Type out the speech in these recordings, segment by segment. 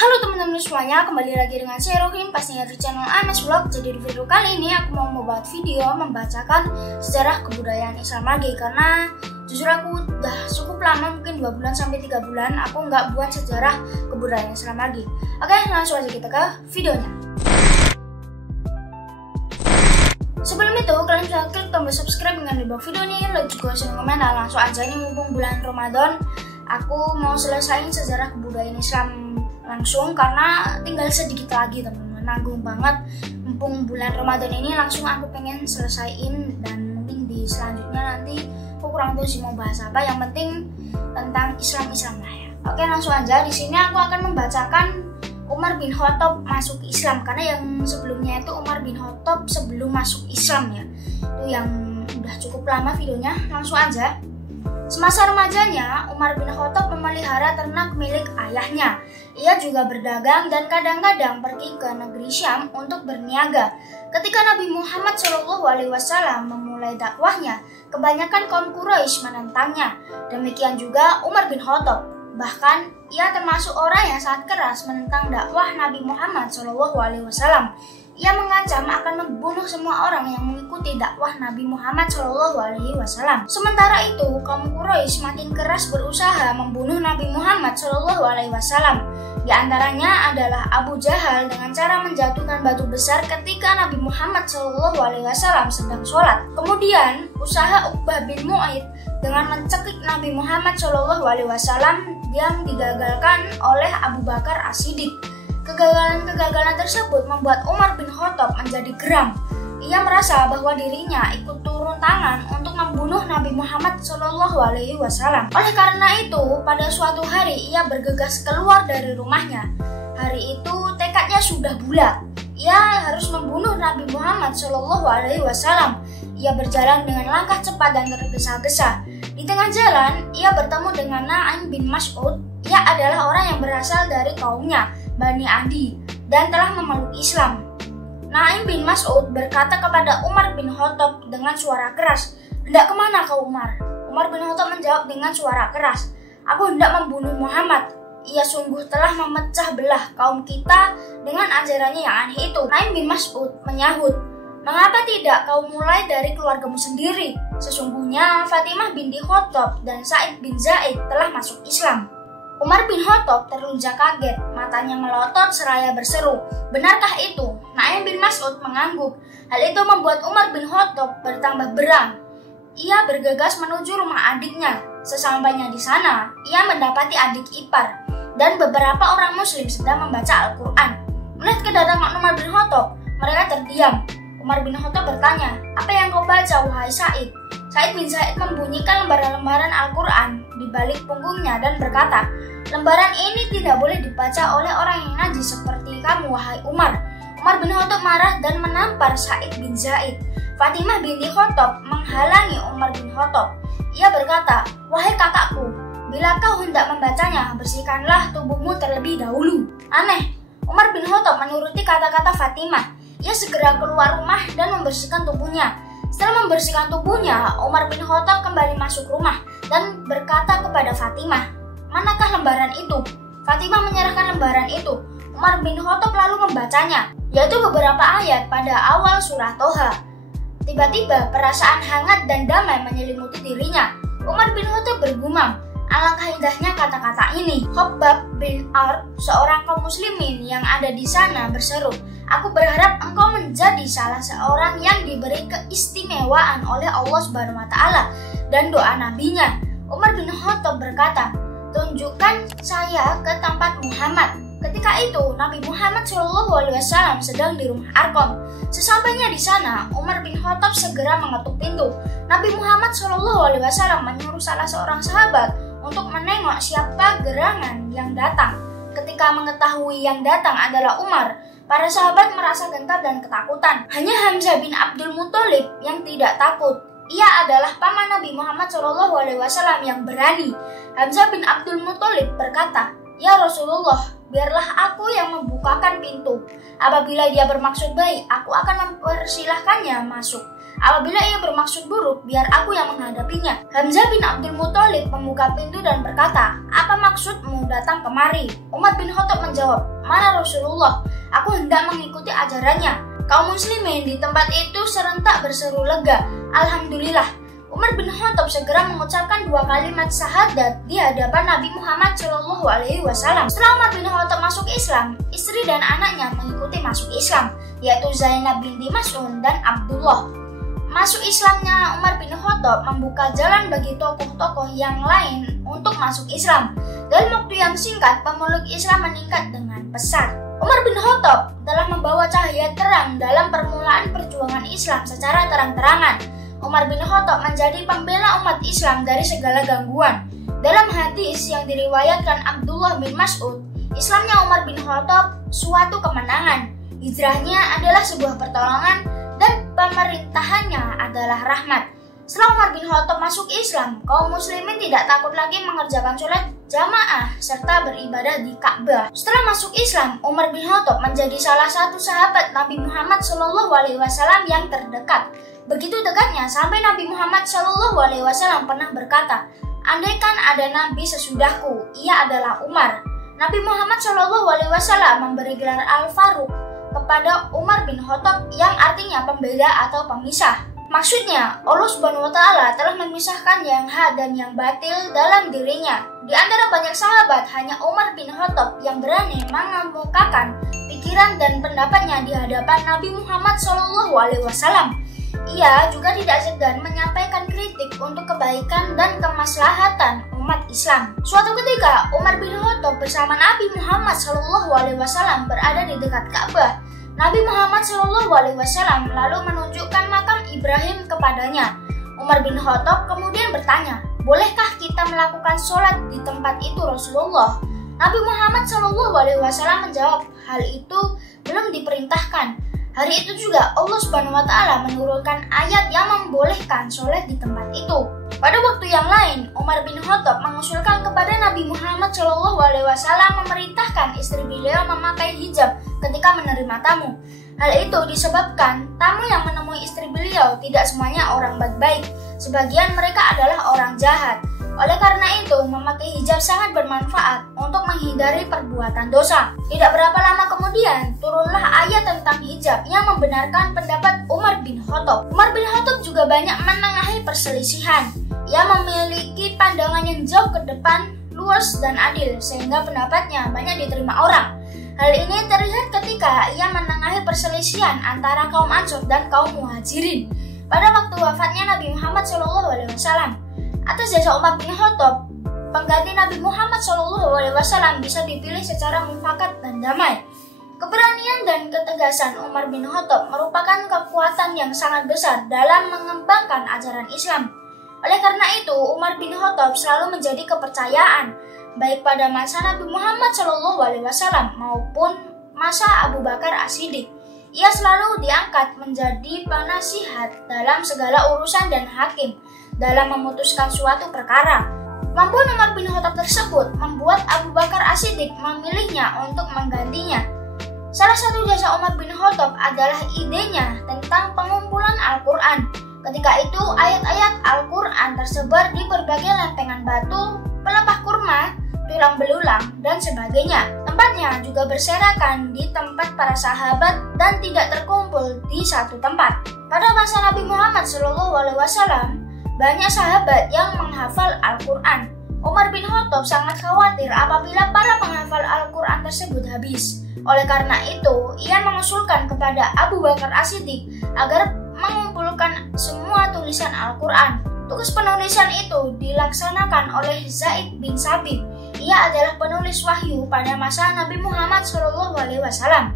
Halo teman-teman semuanya, kembali lagi dengan saya Rohim, pastinya di channel AMS Vlog. Jadi di video kali ini aku mau membuat video membacakan sejarah kebudayaan Islam lagi. Karena jujur aku udah cukup lama, mungkin 2 bulan sampai 3 bulan aku nggak buat sejarah kebudayaan Islam lagi. Oke, langsung aja kita ke videonya. Sebelum itu, kalian bisa klik tombol subscribe dengan di bawah video ini, like juga share komen. Nah, langsung aja, ini mumpung bulan Ramadan, aku mau selesaiin sejarah kebudayaan Islam langsung karena tinggal sedikit lagi teman-teman, nanggung banget. Mumpung bulan Ramadan ini langsung aku pengen selesaiin, dan mungkin di selanjutnya nanti aku kurang tahu sih mau bahas apa, yang penting tentang Islam lah ya. Oke, langsung aja. Di sini aku akan membacakan Umar bin Khattab masuk Islam, karena yang sebelumnya itu Umar bin Khattab sebelum masuk Islam ya. Itu yang udah cukup lama videonya. Langsung aja. Semasa remajanya, Umar bin Khattab memelihara ternak milik ayahnya. Ia juga berdagang dan kadang-kadang pergi ke negeri Syam untuk berniaga. Ketika Nabi Muhammad SAW memulai dakwahnya, kebanyakan kaum Quraisy menentangnya. Demikian juga Umar bin Khattab. Bahkan, ia termasuk orang yang sangat keras menentang dakwah Nabi Muhammad SAW. Ia mengancam akan membunuh semua orang yang mengikuti dakwah Nabi Muhammad SAW. Sementara itu, kaum Quraisy makin keras berusaha membunuh Nabi Muhammad SAW. Di antaranya adalah Abu Jahal dengan cara menjatuhkan batu besar ketika Nabi Muhammad SAW sedang sholat. Kemudian, usaha Uqbah bin Mu'aid dengan mencekik Nabi Muhammad SAW yang digagalkan oleh Abu Bakar As-Siddiq. Kegagalan-kegagalan tersebut membuat Umar bin Khattab menjadi geram. Ia merasa bahwa dirinya ikut turun tangan untuk membunuh Nabi Muhammad SAW. Oleh karena itu, pada suatu hari ia bergegas keluar dari rumahnya. Hari itu tekadnya sudah bulat. Ia harus membunuh Nabi Muhammad SAW. Ia berjalan dengan langkah cepat dan tergesa-gesa. Di tengah jalan, ia bertemu dengan Naim bin Mas'ud. Ia adalah orang yang berasal dari kaumnya, Bani Adi, dan telah memeluk Islam. Naim bin Mas'ud berkata kepada Umar bin Khattab dengan suara keras, "Hendak kemana kau, Umar?" Umar bin Khattab menjawab dengan suara keras, "Aku hendak membunuh Muhammad. Ia sungguh telah memecah belah kaum kita dengan ajarannya yang aneh itu." Naim bin Mas'ud menyahut, "Mengapa tidak kau mulai dari keluargamu sendiri? Sesungguhnya Fatimah binti Khattab dan Sa'id bin Zaid telah masuk Islam." Umar bin Khattab terlunjak kaget, matanya melotot seraya berseru, "Benarkah itu?" Naim bin Mas'ud mengangguk. Hal itu membuat Umar bin Khattab bertambah beram. Ia bergegas menuju rumah adiknya. Sesampainya di sana, ia mendapati adik ipar dan beberapa orang muslim sedang membaca Al-Quran. Melihat kedatangan Umar bin Khattab, mereka terdiam. Umar bin Khattab bertanya, "Apa yang kau baca, wahai Sa'id?" Sa'id bin Zaid membunyikan lembaran-lembaran Al-Quran di balik punggungnya dan berkata, "Lembaran ini tidak boleh dibaca oleh orang yang najis seperti kamu, wahai Umar." Umar bin Khattab marah dan menampar Sa'id bin Zaid. Fatimah binti Khattab menghalangi Umar bin Khattab. Ia berkata, "Wahai kakakku, bila kau hendak membacanya, bersihkanlah tubuhmu terlebih dahulu." Aneh, Umar bin Khattab menuruti kata-kata Fatimah. Ia segera keluar rumah dan membersihkan tubuhnya. Setelah membersihkan tubuhnya, Umar bin Khattab kembali masuk rumah dan berkata kepada Fatimah, "Manakah lembaran itu?" Fatimah menyerahkan lembaran itu. Umar bin Khattab lalu membacanya, yaitu beberapa ayat pada awal surah Toha. Tiba-tiba perasaan hangat dan damai menyelimuti dirinya. Umar bin Khattab bergumam, "Alangkah indahnya kata-kata ini." Khabbab bin Ar, seorang kaum muslimin yang ada di sana, berseru, "Aku berharap engkau menjadi salah seorang yang diberi keistimewaan oleh Allah Subhanahu wa Ta'ala dan doa nabinya." Umar bin Khattab berkata, "Tunjukkan saya ke tempat Muhammad." Ketika itu, Nabi Muhammad SAW sedang di rumah Arqam. Sesampainya di sana, Umar bin Khattab segera mengetuk pintu. Nabi Muhammad SAW menyuruh salah seorang sahabat untuk menengok siapa gerangan yang datang. Ketika mengetahui yang datang adalah Umar, para sahabat merasa gentar dan ketakutan. Hanya Hamzah bin Abdul Muthalib yang tidak takut. Ia adalah paman Nabi Muhammad SAW yang berani. Hamzah bin Abdul Muthalib berkata, "Ya Rasulullah, biarlah aku yang membukakan pintu. Apabila dia bermaksud baik, aku akan mempersilahkannya masuk. Apabila ia bermaksud buruk, biar aku yang menghadapinya. Hamzah bin Abdul Muthalib membuka pintu dan berkata, "Apa maksudmu datang kemari?" Umar bin Khattab menjawab, "Mana Rasulullah? Aku hendak mengikuti ajarannya." Kaum muslimin di tempat itu serentak berseru lega, "Alhamdulillah." Umar bin Khattab segera mengucapkan 2 kalimat syahadat di hadapan Nabi Muhammad SAW. Setelah Umar bin Khattab masuk Islam, istri dan anaknya mengikuti masuk Islam, yaitu Zainab binti Mas'ud dan Abdullah. Masuk Islamnya Umar bin Khattab membuka jalan bagi tokoh-tokoh yang lain untuk masuk Islam. Dalam waktu yang singkat, pemeluk Islam meningkat dengan pesat. Umar bin Khattab telah membawa cahaya terang dalam permulaan perjuangan Islam secara terang-terangan. Umar bin Khattab menjadi pembela umat Islam dari segala gangguan. Dalam hadis yang diriwayatkan Abdullah bin Mas'ud, Islamnya Umar bin Khattab suatu kemenangan. Hijrahnya adalah sebuah pertolongan dan pemerintahannya adalah rahmat. Setelah Umar bin Khattab masuk Islam, kaum muslimin tidak takut lagi mengerjakan sholat jamaah serta beribadah di Ka'bah. Setelah masuk Islam, Umar bin Khattab menjadi salah satu sahabat Nabi Muhammad SAW yang terdekat. Begitu dekatnya sampai Nabi Muhammad SAW pernah berkata, "Andaikan ada nabi sesudahku, ia adalah Umar." Nabi Muhammad SAW memberi gelar Al-Faruq kepada Umar bin Khattab yang artinya pembeda atau pemisah. Maksudnya, Allah Subhanahu wa Ta'ala telah memisahkan yang hak dan yang batil dalam dirinya. Di antara banyak sahabat, hanya Umar bin Khattab yang berani mengemukakan pikiran dan pendapatnya di hadapan Nabi Muhammad SAW. Ia juga tidak segan menyampaikan kritik untuk kebaikan dan kemaslahatan umat Islam. Suatu ketika, Umar bin Khattab bersama Nabi Muhammad SAW berada di dekat Ka'bah. Nabi Muhammad SAW lalu menunjukkan makam Ibrahim kepadanya. Umar bin Khattab kemudian bertanya, "Bolehkah kita melakukan sholat di tempat itu, Rasulullah?" Nabi Muhammad SAW menjawab, "Hal itu belum diperintahkan." Hari itu juga Allah Subhanahu wa Ta'ala menurunkan ayat yang membolehkan sholat di tempat itu. Pada waktu yang lain, Umar bin Khattab mengusulkan kepada Nabi Muhammad SAW memerintahkan istri beliau memakai hijab ketika menerima tamu. Hal itu disebabkan tamu yang menemui istri beliau tidak semuanya orang baik-baik. Sebagian mereka adalah orang jahat. Oleh karena itu, memakai hijab sangat bermanfaat untuk menghindari perbuatan dosa. Tidak berapa lama kemudian, turunlah ayat tentang hijab yang membenarkan pendapat Umar bin Khattab. Umar bin Khattab juga banyak menengahi perselisihan. Ia memiliki pandangan yang jauh ke depan, luas dan adil, sehingga pendapatnya banyak diterima orang. Hal ini terlihat ketika ia menengahi perselisihan antara kaum Ansor dan kaum Muhajirin pada waktu wafatnya Nabi Muhammad SAW. Atas jasa Umar bin Khattab, pengganti Nabi Muhammad SAW bisa dipilih secara mufakat dan damai. Keberanian dan ketegasan Umar bin Khattab merupakan kekuatan yang sangat besar dalam mengembangkan ajaran Islam. Oleh karena itu, Umar bin Khattab selalu menjadi kepercayaan, baik pada masa Nabi Muhammad SAW maupun masa Abu Bakar As-Siddiq. Ia selalu diangkat menjadi penasihat dalam segala urusan dan hakim dalam memutuskan suatu perkara. Kemampuan Umar bin Khattab tersebut membuat Abu Bakar As-Siddiq memilihnya untuk menggantinya. Salah satu jasa Umar bin Khattab adalah idenya tentang pengumpulan Al-Quran. Ketika itu, ayat-ayat Al-Quran tersebar di berbagai lempengan batu, pelepah kurma, tulang belulang, dan sebagainya. Tempatnya juga berserakan di tempat para sahabat dan tidak terkumpul di satu tempat. Pada masa Nabi Muhammad SAW, banyak sahabat yang menghafal Al-Quran. Umar bin Khattab sangat khawatir apabila para penghafal Al-Quran tersebut habis. Oleh karena itu, ia mengusulkan kepada Abu Bakar As-Siddiq agar mengumpulkan semua tulisan Al-Quran. Tugas penulisan itu dilaksanakan oleh Zaid bin Sabit. Ia adalah penulis wahyu pada masa Nabi Muhammad SAW.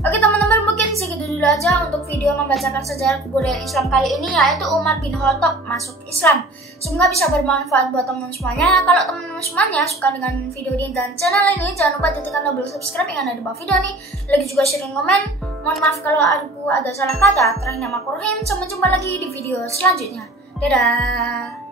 Oke teman-teman, mungkin segitu dulu aja untuk video membacakan sejarah kebudayaan Islam kali ini, yaitu Umar bin Khattab masuk Islam. Semoga bisa bermanfaat buat teman-teman semuanya. Kalau teman-teman semuanya suka dengan video ini dan channel ini, jangan lupa tekan tombol subscribe yang ada di bawah video ini. Like juga share dan komen. Mohon maaf kalau aku ada salah kata. Terakhir nama Korhin. Sampai jumpa lagi di video selanjutnya. Dadah.